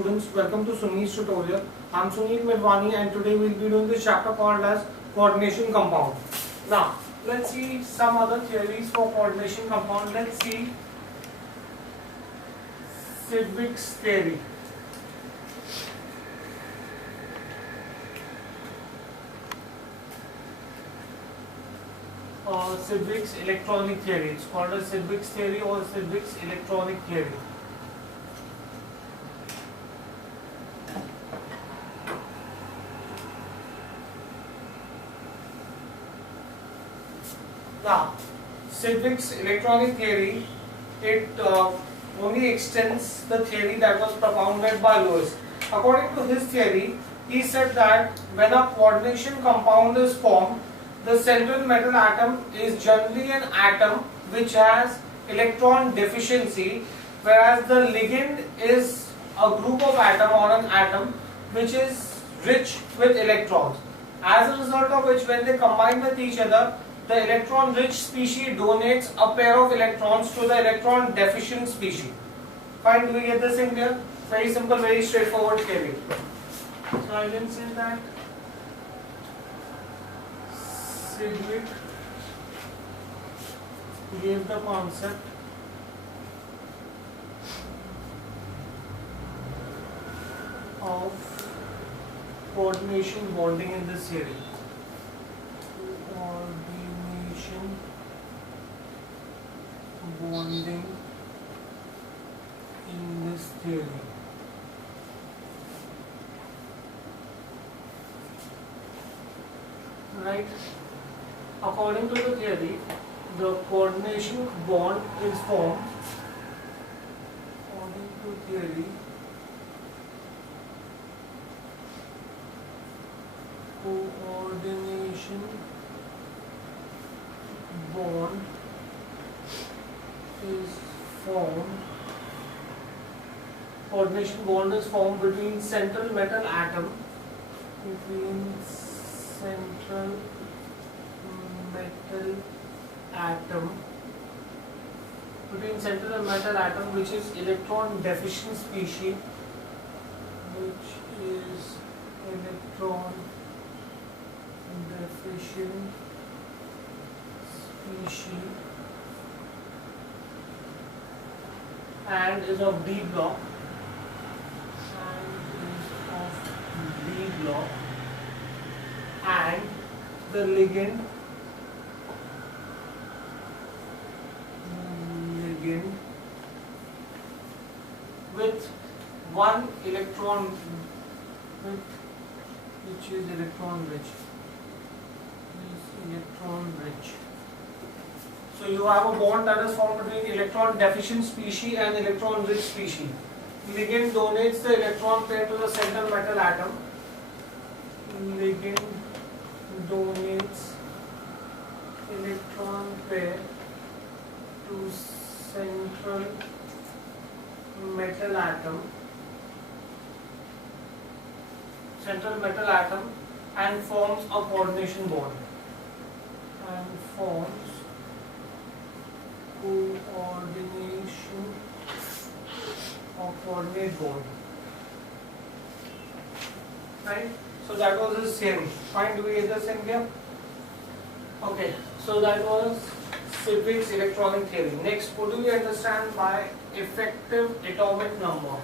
Students, welcome to Sunil's tutorial. I am Sunil Midwani and today we will be doing this chapter called as coordination compound. Now, let's see some other theories for coordination compound. Let's see Civics theory. Civics electronic theory. It's called as Civics theory or Civics electronic theory. Now, Civics electronic theory, it only extends the theory that was propounded by Lewis. According to his theory, he said that when a coordination compound is formed, the central metal atom is generally an atom which has electron deficiency, whereas the ligand is a group of atom or an atom which is rich with electrons. As a result of which, when they combine with each other, the electron rich species donates a pair of electrons to the electron deficient species. Fine, do we get this in here? Very simple, very straightforward theory. So I can say that Civic gave the concept of coordination bonding in this theory. Coordination bonding in this theory. Right? According to the theory, the coordination bond is formed. According to theory, coordination bond is formed. Coordination bond is formed between central metal atom. Between central metal atom. Between central metal atom, which is electron deficient species, which is electron deficient species, and is of D block, and the ligand with one electron which is electron rich. So you have a bond that is formed between electron deficient species and electron rich species. Ligand donates the electron pair to the central metal atom. Ligand donates electron pair to central metal atom. And forms a coordination bond. Coordinate bond. Right? So that was his theory. Fine, do we get this in here? Okay, so that was Civics electronic theory. Next, what do we understand by effective atomic number?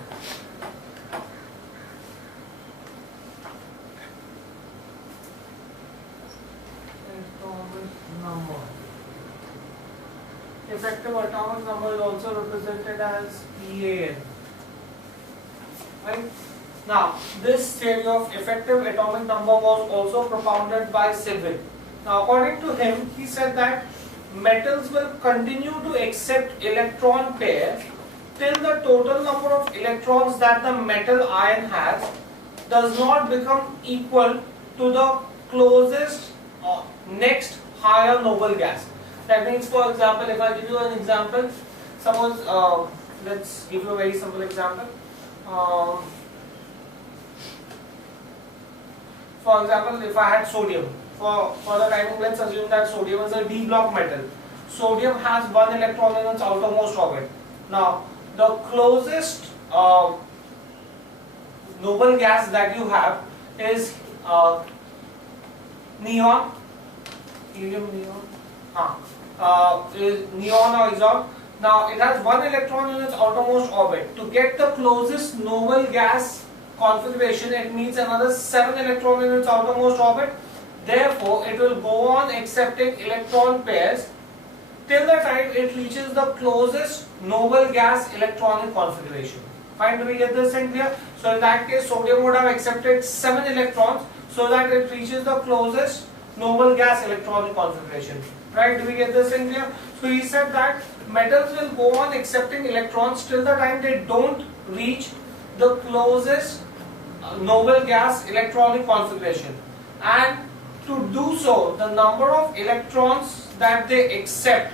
Effective atomic number is also represented as EAN. Right? Now, this theory of effective atomic number was also propounded by Civic. Now, according to him, he said that metals will continue to accept electron pair till the total number of electrons that the metal ion has does not become equal to the closest next higher noble gas. That means, for example, if I give you an example, suppose, let's give you a very simple example. For example, if I had sodium, for the timing, let's assume that sodium is a D block metal. Sodium has one electron in its outermost orbit. Now, the closest noble gas that you have is neon, helium, neon, is neon or xenon. Now it has one electron in its outermost orbit. To get the closest noble gas configuration, it needs another 7 electrons in its outermost orbit. Therefore, it will go on accepting electron pairs till the time it reaches the closest noble gas electronic configuration. Fine, do we get this in clear? So in that case, sodium would have accepted 7 electrons so that it reaches the closest noble gas electronic configuration. Right, do we get this in clear? So he said that metals will go on accepting electrons till the time they don't reach the closest noble gas electronic configuration. And to do so, the number of electrons that they accept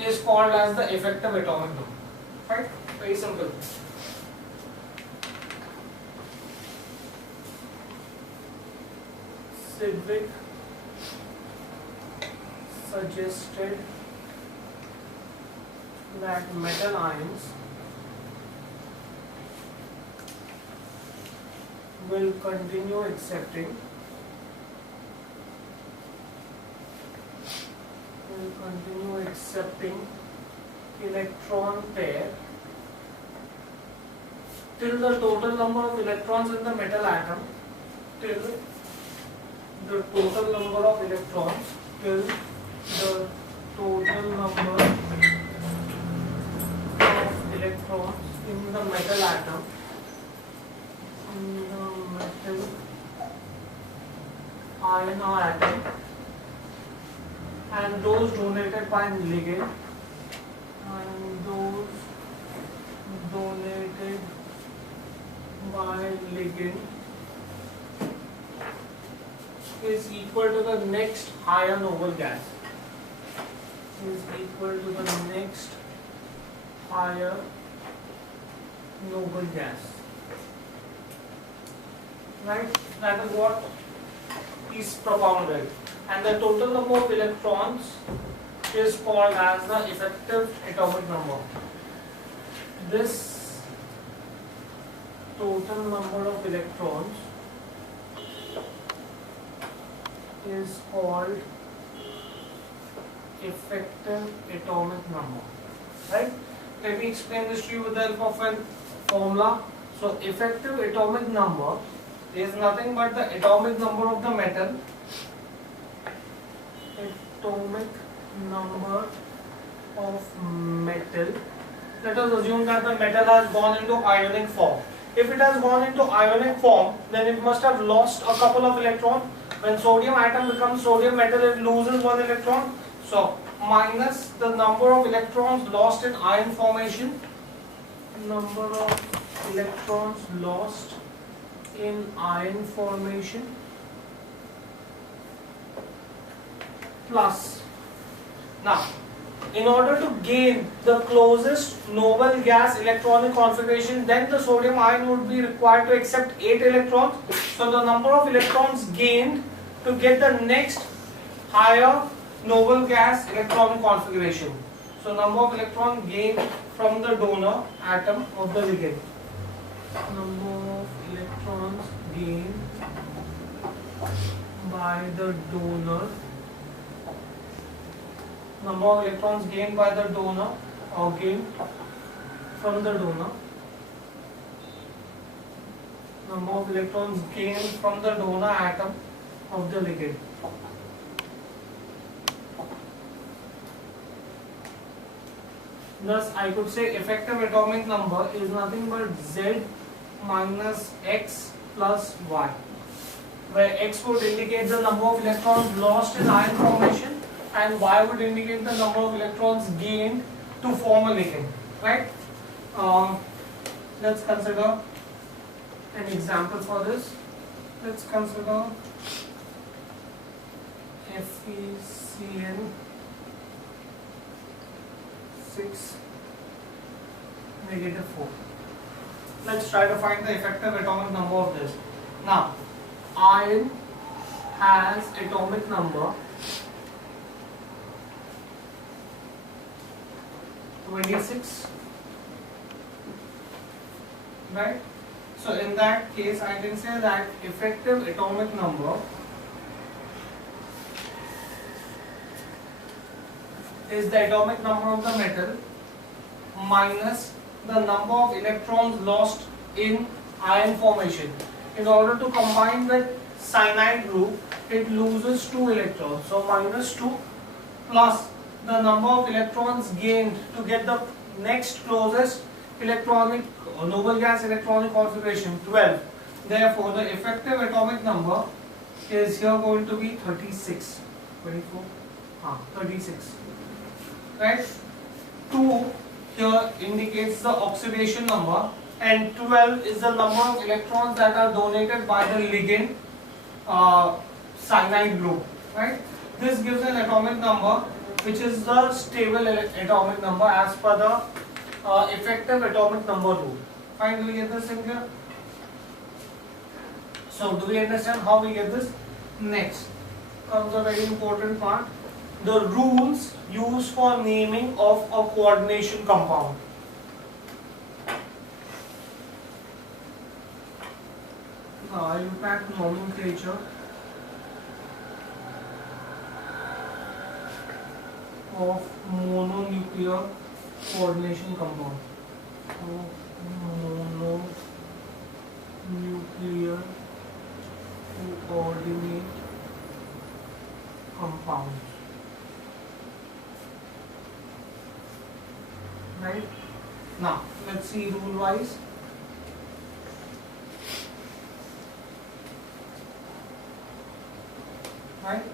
is called as the effective atomic number. Right? Very simple. Sidgwick suggested that metal ions will continue accepting electron pair till the total number of electrons in the metal atom in the metal atom ion or atom, and those donated by ligand is equal to the next higher noble gas. Right? That is what is propounded. And the total number of electrons is called as the effective atomic number. This total number of electrons is called effective atomic number. Right? Let me explain this to you with the help of a formula. So effective atomic number is nothing but the atomic number of the metal. Atomic number of metal. Let us assume that the metal has gone into ionic form. If it has gone into ionic form, then it must have lost a couple of electrons. When sodium atom becomes sodium metal, it loses one electron. So minus the number of electrons lost in ion formation, number of electrons lost in ion formation, plus. Now, in order to gain the closest noble gas electronic configuration, then the sodium ion would be required to accept 8 electrons. So the number of electrons gained to get the next higher noble gas electronic configuration. So number of electrons gained from the donor atom of the ligand. Number of electrons gained by the donor. Number of electrons gained by the donor or gained from the donor. Number of electrons gained from the donor atom of the ligand. Thus, I could say effective atomic number is nothing but Z minus X plus Y, where X would indicate the number of electrons lost in ion formation and Y would indicate the number of electrons gained to form a ligand. Right? Let's consider an example for this. Let's consider FeCN 6 negative 4. Let's try to find the effective atomic number of this. Now, iron has atomic number 26, right? So in that case, I can say that effective atomic number is the atomic number of the metal minus the number of electrons lost in ion formation. In order to combine the cyanide group, it loses 2 electrons. So minus 2 plus the number of electrons gained to get the next closest electronic noble gas electronic configuration, 12. Therefore, the effective atomic number is here going to be 36. 24? 36. Right? 2 here indicates the oxidation number, and 12 is the number of electrons that are donated by the ligand cyanide group. Right? This gives an atomic number which is the stable atomic number as per the effective atomic number rule. Fine, do we get this in here? So, do we understand how we get this? Next comes a very important part. The rules used for naming of a coordination compound. Now, I look at nomenclature of mononuclear coordination compound. Mononuclear coordinate compounds. Right? Now, let's see rule wise. Right?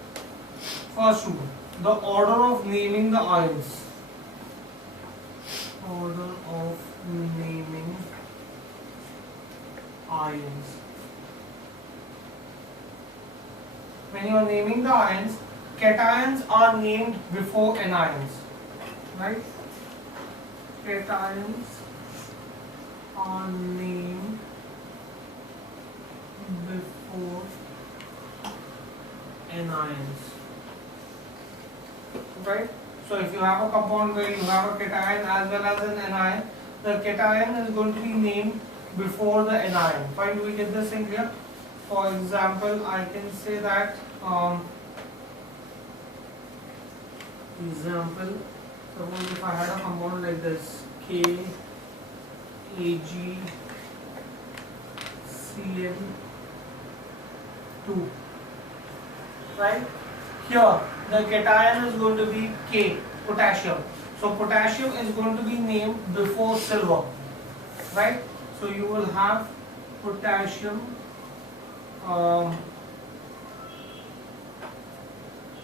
First rule, the order of naming the ions. Order of naming ions. When you are naming the ions, cations are named before anions. Right? Cations are named before anions. Right? So if you have a compound where you have a cation as well as an anion, the cation is going to be named before the anion. Fine, do we get this in here? For example, I can say that example, suppose if I had a compound like this, KAgCN2, right? Here the cation is going to be K, potassium. So potassium is going to be named before silver, right? So you will have potassium.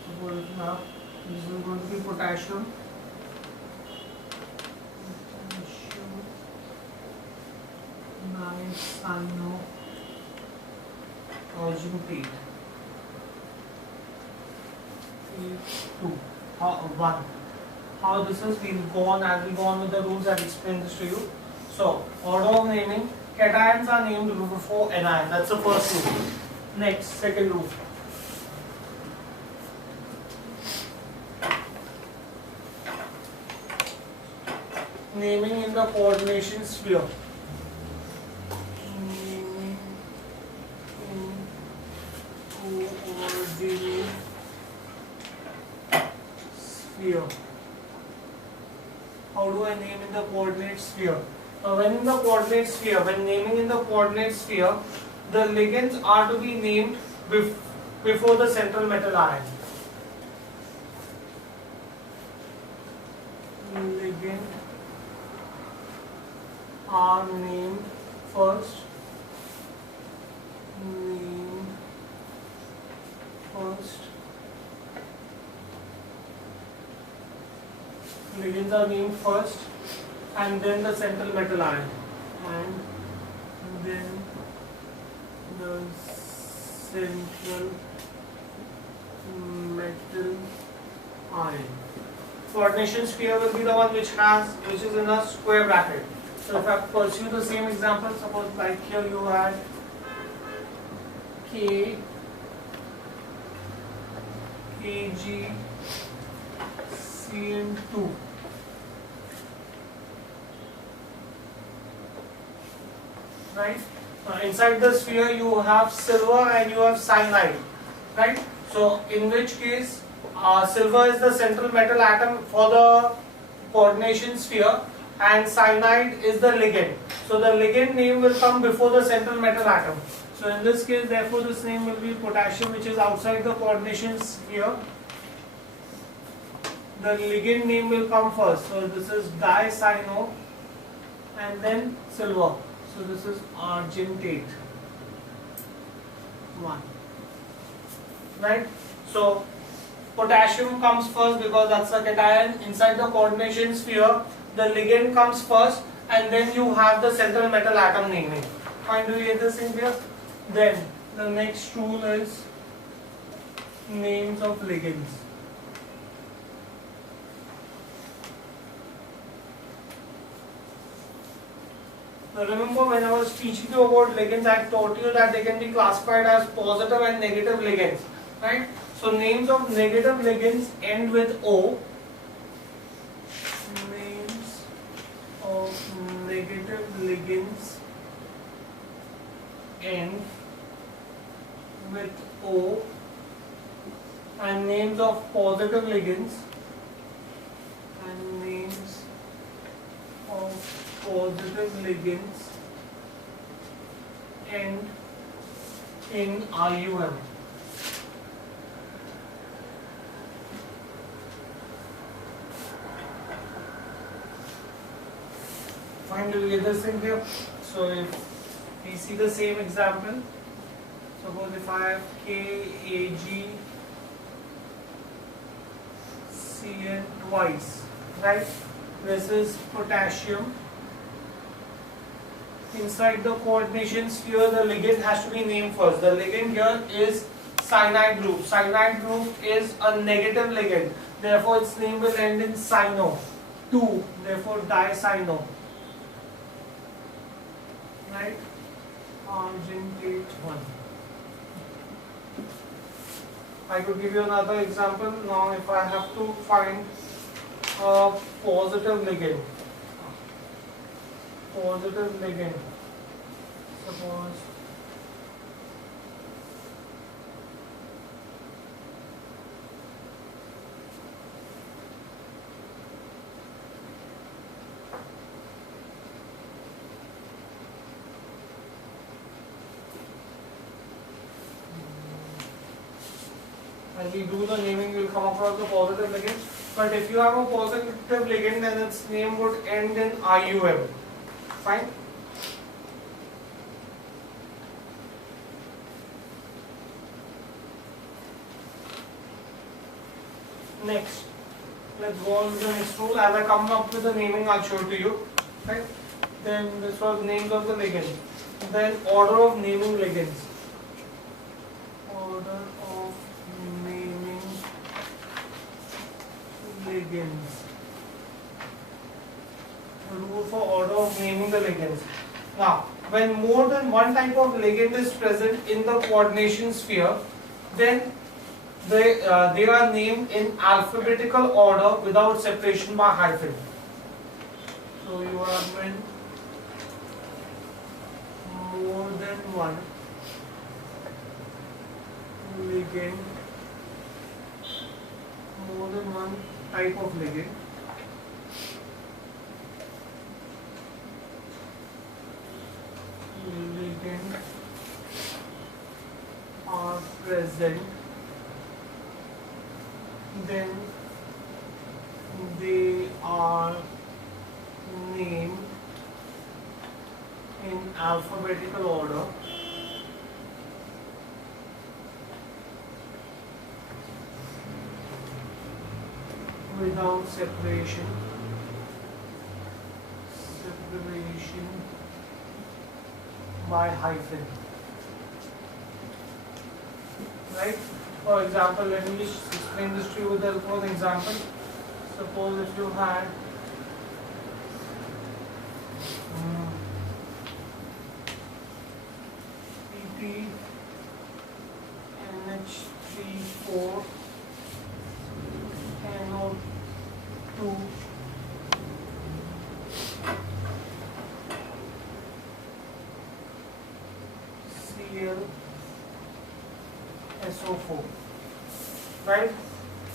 Suppose if you have, this is going to be potassium. Cyanoargentate. 2. One. How this is, we'll go on as we go on with the rules. I'll explain this to you. So, order of naming, cations are named before anion. That's the first rule. Next, second rule. Naming in the coordination sphere. Naming in coordinate sphere. How do I name in the coordinate sphere? When in the coordinate sphere, when naming in the coordinate sphere, the ligands are to be named before the central metal ion. Ligand are named first. Named first. Ligands are named first, and then the central metal ion, and then the central metal ion. Coordination sphere will be the one which is in a square bracket. So if I pursue the same example, suppose like here you had K, Kg, CN2. Right? inside the sphere you have silver and you have cyanide, right? So in which case silver is the central metal atom for the coordination sphere and cyanide is the ligand. So the ligand name will come before the central metal atom. So in this case, therefore, this name will be potassium, which is outside the coordination sphere. The ligand name will come first. So this is dicyano and then silver. So this is argentate 1. Right? So potassium comes first because that's the cation inside the coordination sphere. The ligand comes first and then you have the central metal atom naming. Fine, do you get this in here? Then the next rule is names of ligands. Now remember, when I was teaching you about ligands, I taught you that they can be classified as positive and negative ligands, right? So names of negative ligands end with O. Names of negative ligands end with O, and names of positive ligands end in IUM. Fine, do you get this in here? So if we see the same example, suppose if I have KAgCN twice, right? This is potassium. Inside the coordination sphere, the ligand has to be named first. The ligand here is cyanide group. Cyanide group is a negative ligand. Therefore, its name will end in cyano 2. Therefore, dicyano. Right? Argentate 1. I could give you another example. Now, if I have to find a positive ligand, suppose as we do the naming, we will come across the positive ligand. But if you have a positive ligand, then its name would end in IUM. Fine. Next, let's go on to the next rule. As I come up with the naming, I'll show it to you. Right? Then this was names of the ligand. Then order of naming ligands. Order of naming ligands. Rule for order of naming the ligands. Now, when more than one type of ligand is present in the coordination sphere, then they are named in alphabetical order without separation by hyphen. So you have when more than one ligand, more than one type of ligand are present, then they are named in alphabetical order without separation by hyphen. Right? For example, let me explain this to you with an example. Suppose if you had PP NH34 NO2 ClSO4. Right?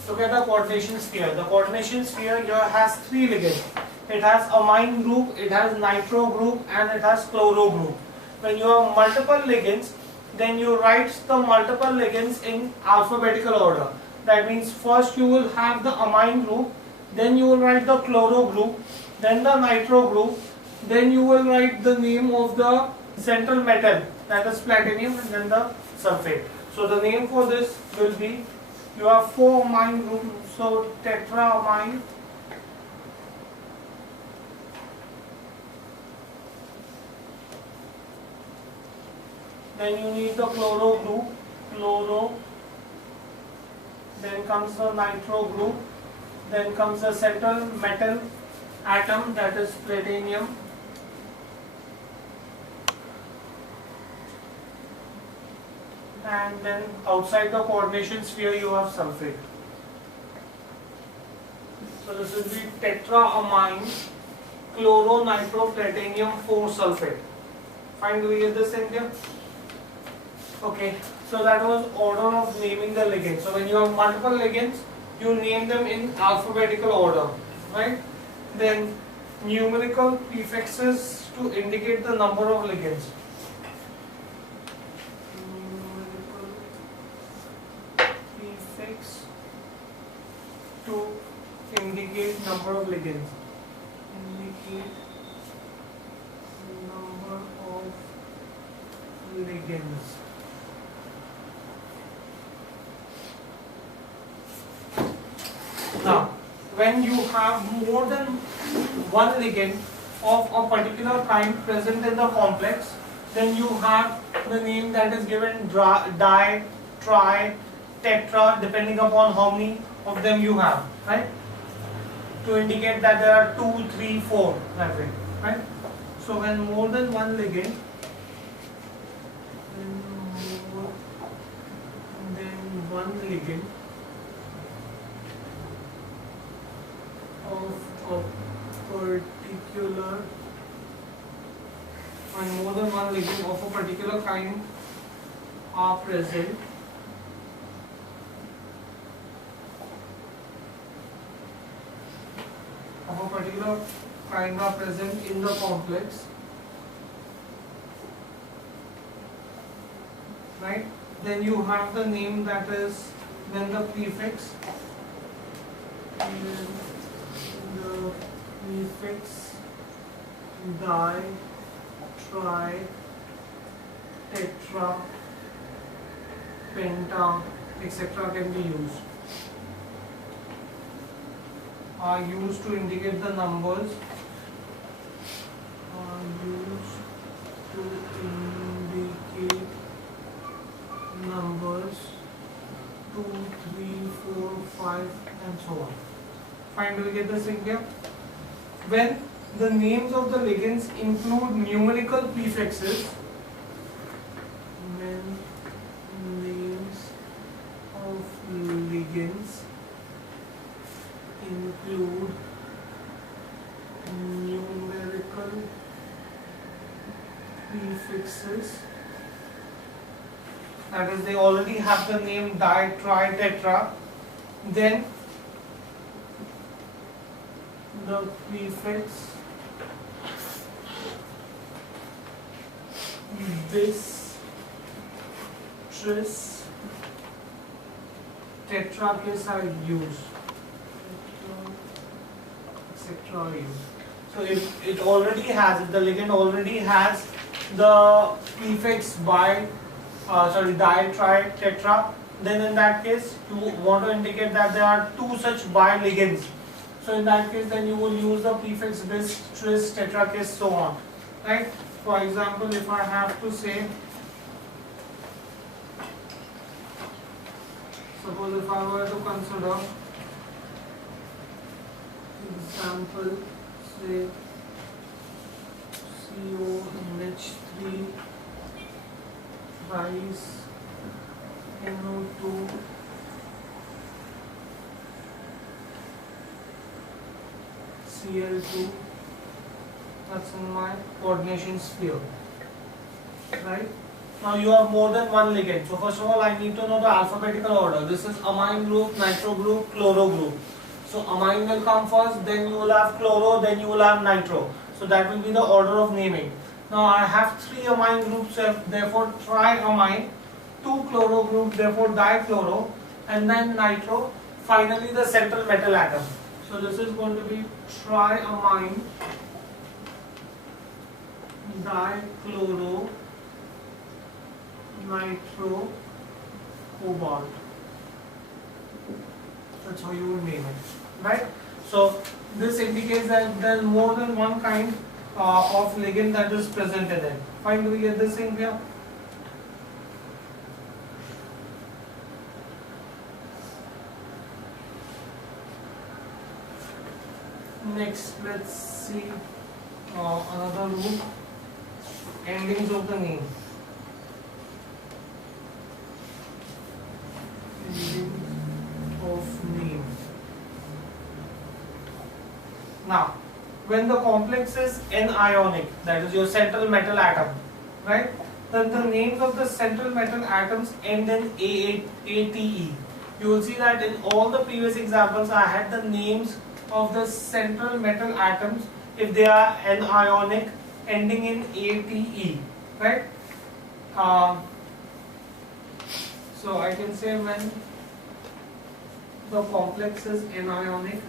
Look at the coordination sphere. The coordination sphere here has three ligands. It has amine group, it has nitro group, and it has chloro group. When you have multiple ligands, then you write the multiple ligands in alphabetical order. That means first you will have the amine group, then you will write the chloro group, then the nitro group, then you will write the name of the central metal, that is platinum, and then the sulfate. So the name for this will be, you have 4 amine groups, so tetraamine, then you need the chloro group, chloro, then comes the nitro group, then comes the central metal atom, that is platinum, and then outside the coordination sphere you have sulfate. So this will be tetraamine chloro nitro platinum 4 sulfate. Fine, do we get this in here? Okay, so that was order of naming the ligands. So when you have multiple ligands, you name them in alphabetical order, right? Then numerical prefixes to indicate the number of ligands. Numerical prefix to indicate number of ligands. Indicate number of ligands. Now, when you have more than one ligand of a particular kind present in the complex, then you have the name that is given di, tri, tetra, depending upon how many of them you have, right? To indicate that there are 2, 3, 4, that way, right? So when more than one ligand, of a particular, and more than one ligand of a particular kind are present, in the complex, right? Then you have the name, that is then the prefix, and then the prefix di, tri, tetra, penta, etc. can be used. Are used to indicate the numbers. Are used to indicate numbers 2, 3, 4, 5, and so on. Fine, do we get this in here? When the names of the ligands include numerical prefixes, when names of ligands include numerical prefixes, that is, they already have the name di, tri, tetra, then the prefix bis, tris, tetra case are used, etc. are used. So if it already has, if the ligand already has the prefix di, tri, tetra, then in that case you want to indicate that there are 2 such bi ligands. So in that case, then you will use the prefix bis, tris, tetra case, so on, right? For example, if I have to say, suppose if I were to consider example, say CONH3 rice NO2 Cl2, that's in my coordination sphere, right? Now you have more than one ligand. So first of all, I need to know the alphabetical order. This is amine group, nitro group, chloro group. So amine will come first, then you will have chloro, then you will have nitro. So that will be the order of naming. Now I have 3 amine groups, therefore triamine, 2 chloro groups, therefore dichloro, and then nitro. Finally the central metal atom. So this is going to be triamine, dichloro, nitro, cobalt. That's how you would name it, right? So this indicates that there is more than one kind of ligand that is present in it. Fine, do we get this in here? Next, let's see another rule. Endings of the name. Endings of name. Now, when the complex is anionic, that is your central metal atom, right? Then the names of the central metal atoms end in ATE. You will see that in all the previous examples, I had the names of the central metal atoms if they are anionic ending in ATE, right? So I can say when the complex is anionic,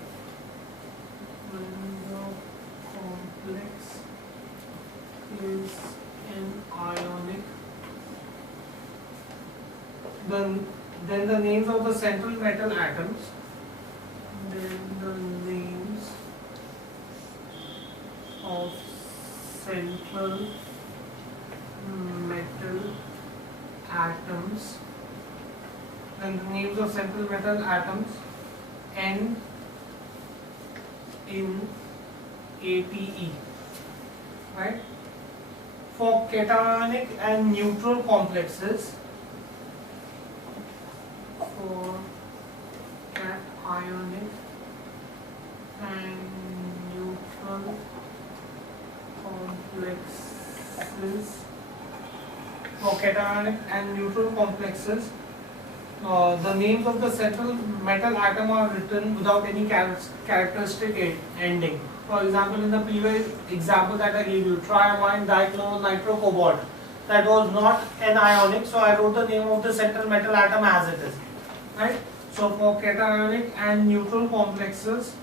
then the names of the central metal atoms, then the names of central metal atoms, then the names of central metal atoms end in ATE, right? For cationic and neutral complexes, for cationic and neutral complexes, the names of the central metal atom are written without any characteristic ending. For example, in the previous example that I gave you, triamine, dichloro, nitro, cobalt, that was not anionic, so I wrote the name of the central metal atom as it is, right? So for cationic and neutral complexes,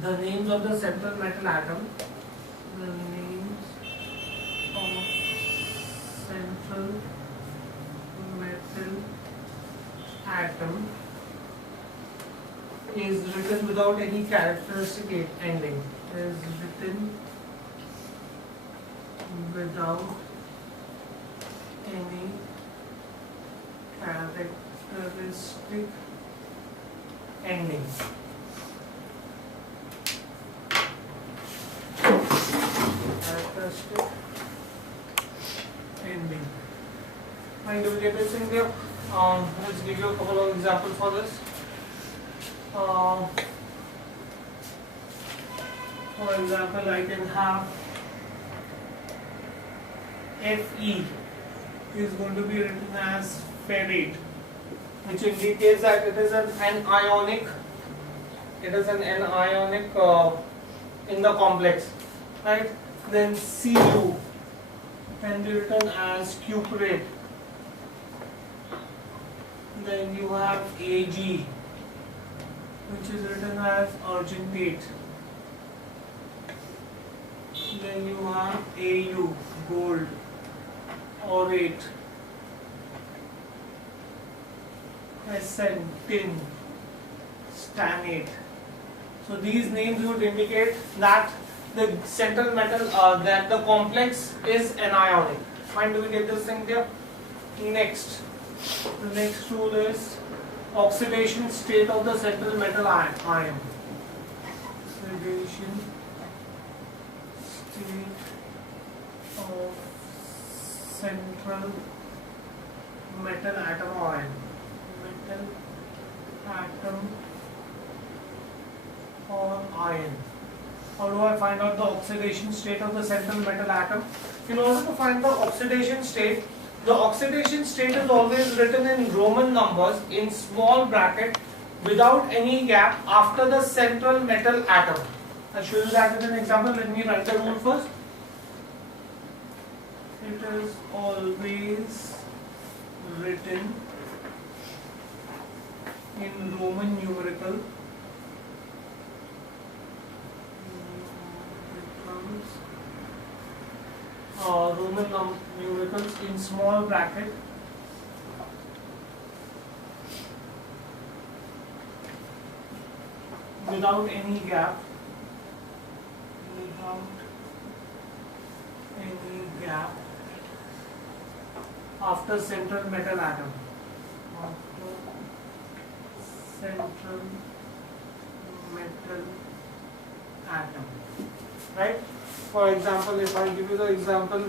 the names of the central metal atom, the names of central metal atom is written without any characteristic ending. Is written without any characteristic ending. Characteristic ending. Fine, do we get this in here? Let's give you a couple of examples for this. For example, I can have Fe is going to be written as ferrate, which indicates that it is an anionic. It is an anionic in the complex, right? Then Cu can be written as cuprate. Then you have Ag, which is written as argentate. Then you have Au, gold, aurate, Sn, tin, stannate. So these names would indicate that the central metal, that the complex is anionic. Fine, do we get this thing here? Next, the next rule is oxidation state of the central metal ion. Oxidation state of central metal atom ion. Metal atom or ion. How do I find out the oxidation state of the central metal atom? in order to find the oxidation state is always written in Roman numbers in small bracket without any gap after the central metal atom. I'll show you that with an example. Let me write the rule first. It is always written in Roman numeral. Roman numerals in small bracket without any gap, after central metal atom. Right? For example, if I give you the example,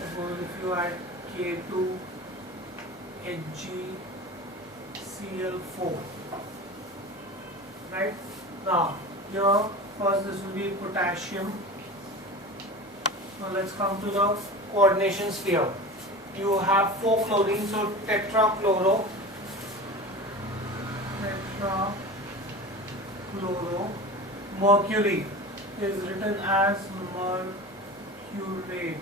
suppose if you add K2HgCl4, right? Now, here first this will be potassium. Now let's come to the coordination sphere. You have 4 chlorine, so tetrachloro. Mercury is written as mercurate.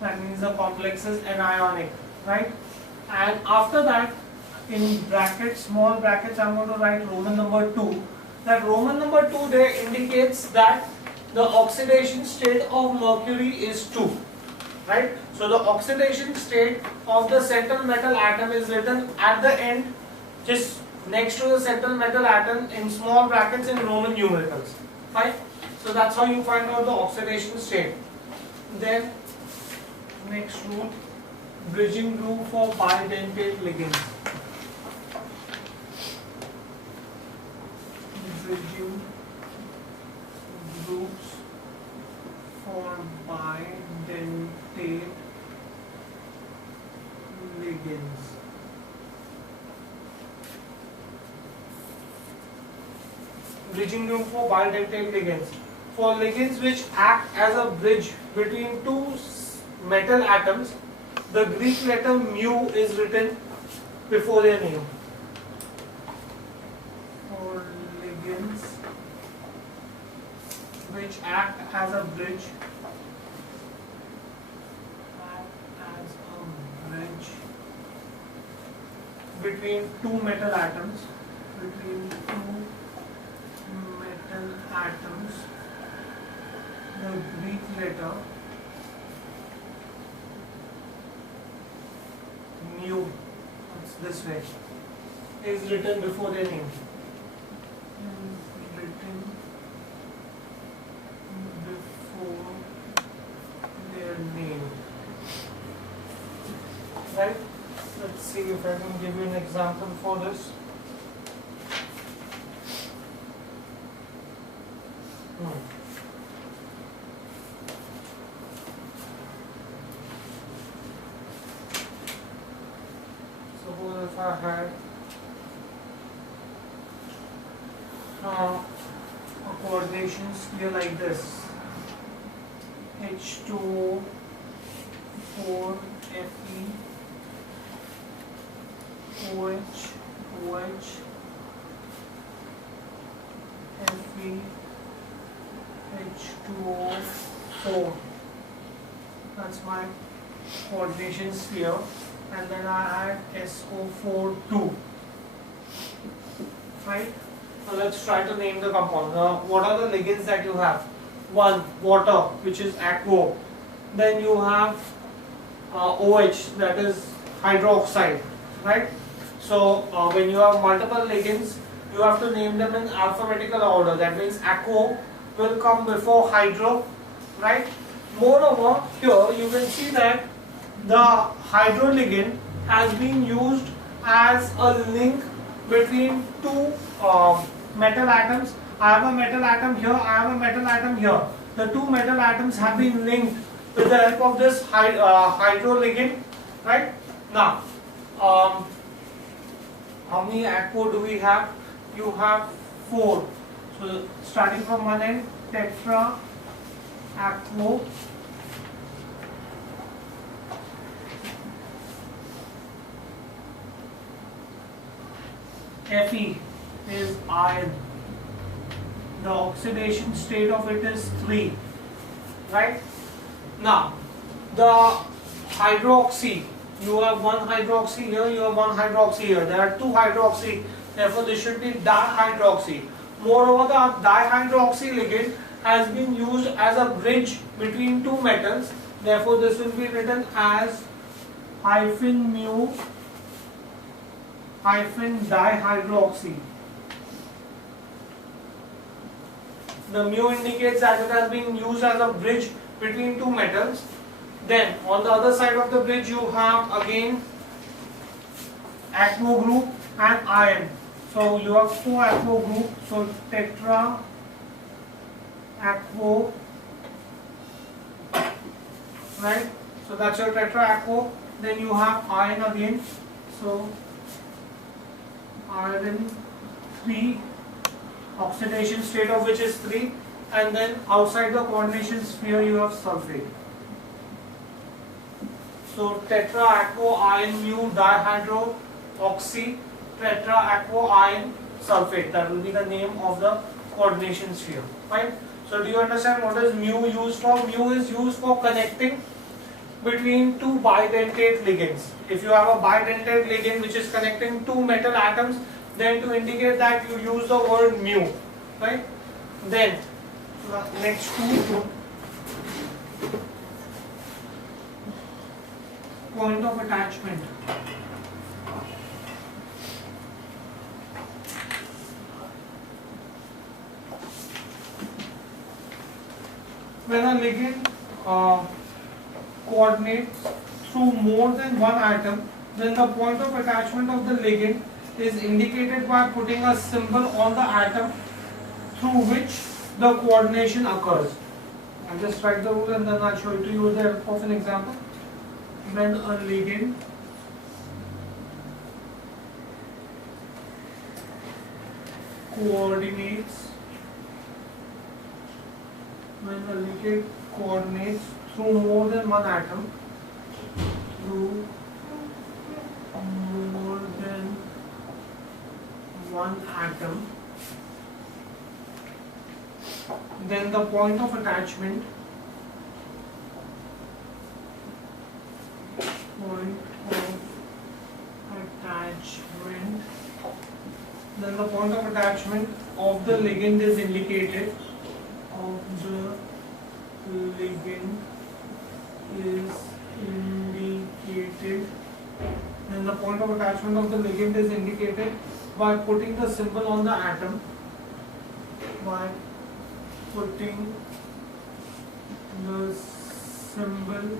That means the complex is anionic, right? And after that, in brackets, small brackets, I'm going to write Roman number 2. That Roman number 2 there indicates that the oxidation state of mercury is 2, right? So the oxidation state of the central metal atom is written at the end, just next to the central metal atom in small brackets in Roman numerals. Fine. So that's how you find out the oxidation state. Then next rule, bridging group for bidentate ligands. Bridging groups for bidentate ligands. Bridging group for bidentate ligands. For ligands which act as a bridge between two metal atoms, the Greek letter mu is written before their name. For ligands which act as a bridge, between two metal atoms, the Greek letter mu, it's this way, is written before their name. Right? Let's see if I can give you an example for this. Suppose if I had a coordination sphere like this, H2O4 Fe OH Fe H2O4. That's my coordination sphere, and then I add SO4 2. Right? Now let's try to name the compound. Now, what are the ligands that you have? One, water, which is aquo. Then you have OH, that is hydroxide. Right? So when you have multiple ligands, you have to name them in alphabetical order. That means aquo will come before hydro, right? Moreover, here you can see that the hydroligand has been used as a link between two metal atoms. I have a metal atom here, I have a metal atom here. The two metal atoms have been linked with the help of this hydroligand, right? Now, how many aquo do we have? You have 4. So starting from one end, tetra aquo Fe is iron. The oxidation state of it is 3. Right? Now, the hydroxy, you have one hydroxy here, you have one hydroxy here. There are two hydroxy, therefore this should be dihydroxy. Moreover, the dihydroxy ligand has been used as a bridge between two metals, therefore this will be written as hyphen mu hyphen dihydroxy. The mu indicates that it has been used as a bridge between two metals. Then on the other side of the bridge you have again aquo group and iron. So you have four aquo group. So tetra aquo, right? So that's your tetra aquo. Then you have iron again. So iron 3, oxidation state of which is 3, and then outside the coordination sphere you have sulfate. So tetra aquo iron mu dihydro oxy tetra aquo iron sulfate, that will be the name of the coordination sphere. Fine. So do you understand what is mu used for? Mu is used for connecting between two bidentate ligands. If you have a bidentate ligand which is connecting two metal atoms, then to indicate that you use the word mu, right? Then next two, point of attachment. When a ligand coordinates through more than one atom, then the point of attachment of the ligand is indicated by putting a symbol on the atom through which the coordination occurs. I'll just write the rule and then I'll show it to you with the help of an example. When a ligand coordinates through more than one atom, then the point of attachment of the ligand is indicated. Then the point of attachment of the ligand is indicated by putting the symbol on the atom. By putting the symbol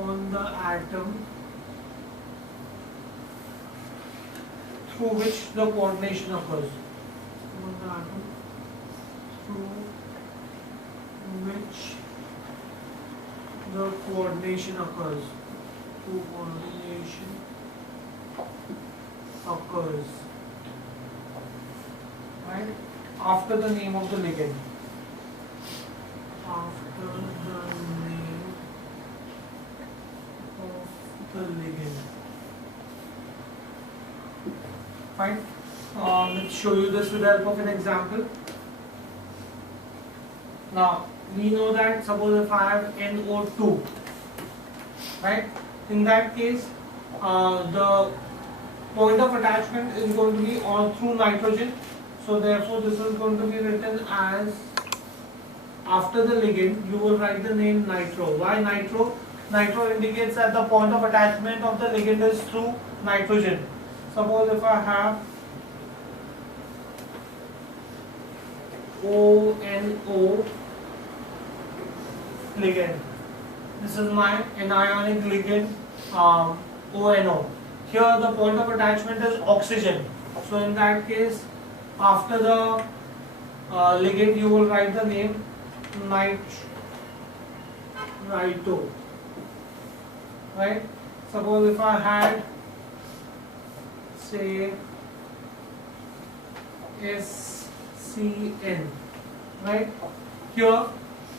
on the atom through which the coordination occurs. On the atom through which the coordination occurs. Right? After the name of the ligand. Fine. Let's show you this with the help of an example. Now, we know that suppose if I have NO2, right? In that case, the point of attachment is going to be on through nitrogen. So therefore, this is going to be written as, after the ligand, you will write the name nitro. Why nitro? Nitro indicates that the point of attachment of the ligand is through nitrogen. Suppose if I have ONO ligand, this is my anionic ligand ONO. Here the point of attachment is oxygen. So in that case, after the ligand you will write the name nitrito. Right? Suppose if I had, say, S CN, right? Here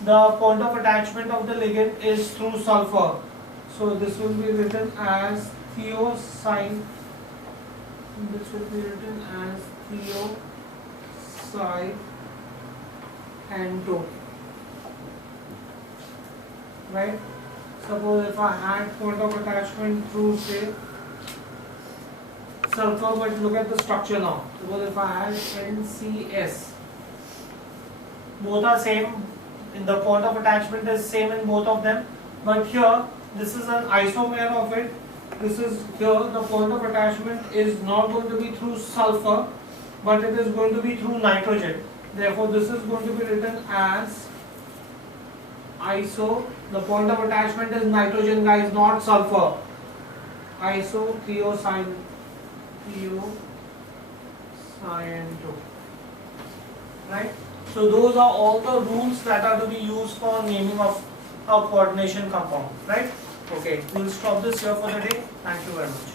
the point of attachment of the ligand is through sulfur, so this will be written as thiocyanate. This will be written as thiocyanate, right? Suppose if I had point of attachment through, say, sulfur, but look at the structure now. Suppose if I had NCS, both are same, in the point of attachment is same in both of them, but here this is an isomer of it. This is here the point of attachment is not going to be through sulfur, but it is going to be through nitrogen. Therefore, this is going to be written as iso. The point of attachment is nitrogen, guys, not sulfur. Isothiocyanate. Right? So those are all the rules that are to be used for naming of a coordination compound. Right? Okay, we'll stop this here for the day. Thank you very much.